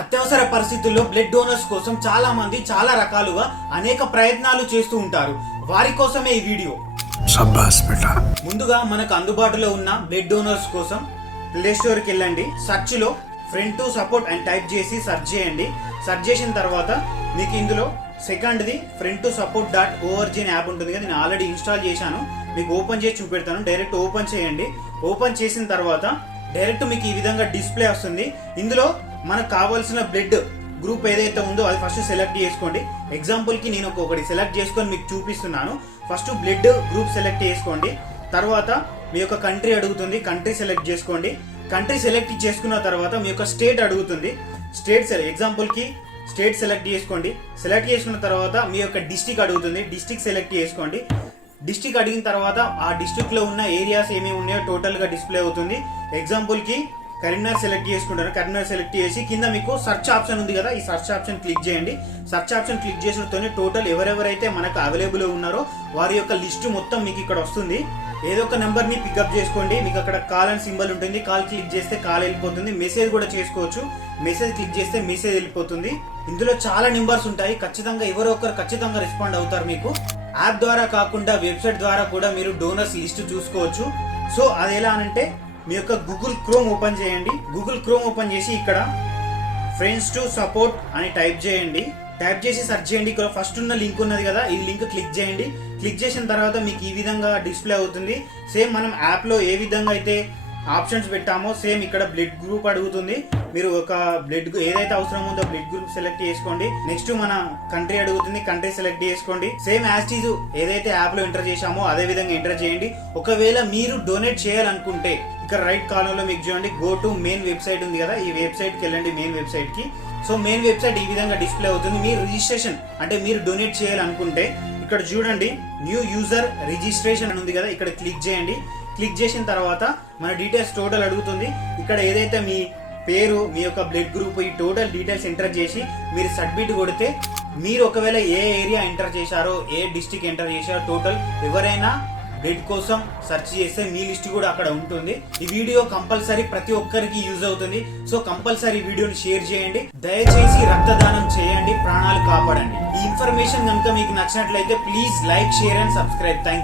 అత్యవసర పరిస్థితుల్లో blood donors కోసం చాలా మంది చాలా రకాలుగా అనేక ప్రయత్నాలు చేస్తూ ఉంటారు. వారి కోసమే ఈ వీడియో. ముందుగా మనకు అందుబాటులో ఉన్న బ్లడ్ డోనర్స్ కోసం ప్లే స్టోర్ కి వెళ్ళండి. సెర్చ్ లో ఫ్రెండ్ టు సపోర్ట్ అని టైప్ చేసి సెర్చ్ చేయండి. సెర్చ్ చేసిన తర్వాత మీకు ఇందులో సెకండ్ది ఫ్రెండ్ టు సపోర్ట్ .org అనే యాప్ ఉంటుంది కదా, నేను ఆల్రెడీ ఇన్స్టాల్ చేశాను. మీకు ఓపెన్ చేసి చూపెడతాను. డైరెక్ట్ ఓపెన్ చేయండి. ఓపెన్ చేసిన తర్వాత డైరెక్ట్ మీకు ఈ విధంగా డిస్ప్లే వస్తుంది. ఇందులో మనకు కావాల్సిన బ్లడ్ గ్రూప్ ఏదైతే ఉందో అది ఫస్ట్ సెలెక్ట్ చేసుకోండి. ఎగ్జాంపుల్ కి నేను ఒకటి సెలెక్ట్ చేసుకొని మీకు చూపిస్తున్నాను. ఫస్ట్ బ్లడ్ గ్రూప్ సెలెక్ట్ చేసుకోండి. తర్వాత మీ యొక్క కంట్రీ అడుగుతుంది, కంట్రీ సెలెక్ట్ చేసుకోండి. కంట్రీ సెలెక్ట్ చేసుకున్న తర్వాత మీ యొక్క స్టేట్ అడుగుతుంది. స్టేట్ ఎగ్జాంపుల్ కి స్టేట్ సెలెక్ట్ చేసుకోండి. సెలెక్ట్ చేసుకున్న తర్వాత మీ యొక్క డిస్టిక్ అడుగుతుంది, డిస్టిక్ సెలెక్ట్ చేసుకోండి. డిస్టిక్ అడిగిన తర్వాత ఆ డిస్టిక్ లో ఉన్న ఏరియాస్ ఏమేమి ఉన్నాయో టోటల్ గా డిస్ప్లే అవుతుంది. ఎగ్జాంపుల్ కి కరీంనగర్ సెలెక్ట్ చేసుకుంటారు. కరీంనగర్ సెలెక్ట్ చేసి కింద మీకు సర్చ్ ఆప్షన్ ఉంది కదా, ఈ సర్చ్ ఆప్షన్ క్లిక్ చేయండి. సర్చ్ ఆప్షన్ క్లిక్ చేసినతోనే టోటల్ ఎవరెవరైతే మనకు అవైలబుల్ ఉన్నారో వారి యొక్క లిస్ట్ మొత్తం మీకు ఇక్కడ వస్తుంది. ఏదో ఒక నెంబర్ ని పికప్ చేసుకోండి. మీకు అక్కడ కాల్ అని సింబల్ ఉంటుంది. కాల్ క్లిక్ చేస్తే కాల్ వెళ్ళిపోతుంది. మెసేజ్ కూడా చేసుకోవచ్చు. మెసేజ్ క్లిక్ చేస్తే మెసేజ్ వెళ్ళిపోతుంది. ఇందులో చాలా నెంబర్స్ ఉంటాయి. ఖచ్చితంగా ఎవరో ఒకరు ఖచ్చితంగా రెస్పాండ్ అవుతారు. మీకు యాప్ ద్వారా కాకుండా వెబ్సైట్ ద్వారా కూడా మీరు డోనర్స్ లిస్ట్ చూసుకోవచ్చు. సో అది ఎలా అంటే మీ యొక్క గూగుల్ క్రోమ్ ఓపెన్ చేయండి. గూగుల్ క్రోమ్ ఓపెన్ చేసి ఇక్కడ ఫ్రెండ్స్ టు సపోర్ట్ అని టైప్ చేయండి. టైప్ చేసి సెర్చ్ చేయండి. ఇక్కడ ఫస్ట్ ఉన్న లింక్ ఉన్నది కదా, ఈ లింక్ క్లిక్ చేయండి. క్లిక్ చేసిన తర్వాత మీకు ఈ విధంగా డిస్ప్లే అవుతుంది. సేమ్ మనం యాప్ లో ఏ విధంగా అయితే ఆప్షన్స్ పెట్టామో సేమ్ ఇక్కడ బ్లడ్ గ్రూప్ అడుగుతుంది. మీరు ఒక బ్లడ్ ఏదైతే అవసరం ఉందో బ్లడ్ గ్రూప్ సెలెక్ట్ చేసుకోండి. నెక్స్ట్ మన కంట్రీ అడుగుతుంది, కంట్రీ సెలెక్ట్ చేసుకోండి. సేమ్ యాజ్ ఏదైతే యాప్ లో ఎంటర్ చేశామో అదే విధంగా ఎంటర్ చేయండి. ఒకవేళ మీరు డొనేట్ చేయాలనుకుంటే ఇక్కడ రైట్ కార్నర్ లో మీకు చూడండి గో టు మెయిన్ వెబ్సైట్ ఉంది కదా, ఈ వెబ్సైట్ కి వెళ్ళండి. మెయిన్ వెబ్సైట్ కి సో మెయిన్ వెబ్సైట్ ఈ విధంగా డిస్ప్లే అవుతుంది. మీరు రిజిస్ట్రేషన్ అంటే మీరు డొనేట్ చేయాలనుకుంటే ఇక్కడ చూడండి న్యూ యూజర్ రిజిస్ట్రేషన్ అని ఉంది కదా, ఇక్కడ క్లిక్ చేయండి. క్లిక్ చేసిన తర్వాత మన డీటెయిల్స్ టోటల్ అడుగుతుంది. ఇక్కడ ఏదైతే మీ పేరు, మీ యొక్క బ్లడ్ గ్రూప్, ఈ టోటల్ డీటెయిల్స్ ఎంటర్ చేసి మీరు సబ్మిట్ కొడితే మీరు ఒకవేళ ఏ ఏరియా ఎంటర్ చేశారో, ఏ డిస్ట్రిక్ట్ ఎంటర్ చేశారో టోటల్ ఎవరైనా బ్లడ్ కోసం సెర్చ్ చేస్తే మీ లిస్ట్ కూడా అక్కడ ఉంటుంది. ఈ వీడియో కంపల్సరీ ప్రతి ఒక్కరికి యూజ్ అవుతుంది. సో కంపల్సరీ వీడియోని షేర్ చేయండి. దయచేసి రక్తదానం చేయండి, ప్రాణాలు కాపాడండి. ఈ ఇన్ఫర్మేషన్ కనుక మీకు నచ్చినట్లయితే please like, share and subscribe. Thank you.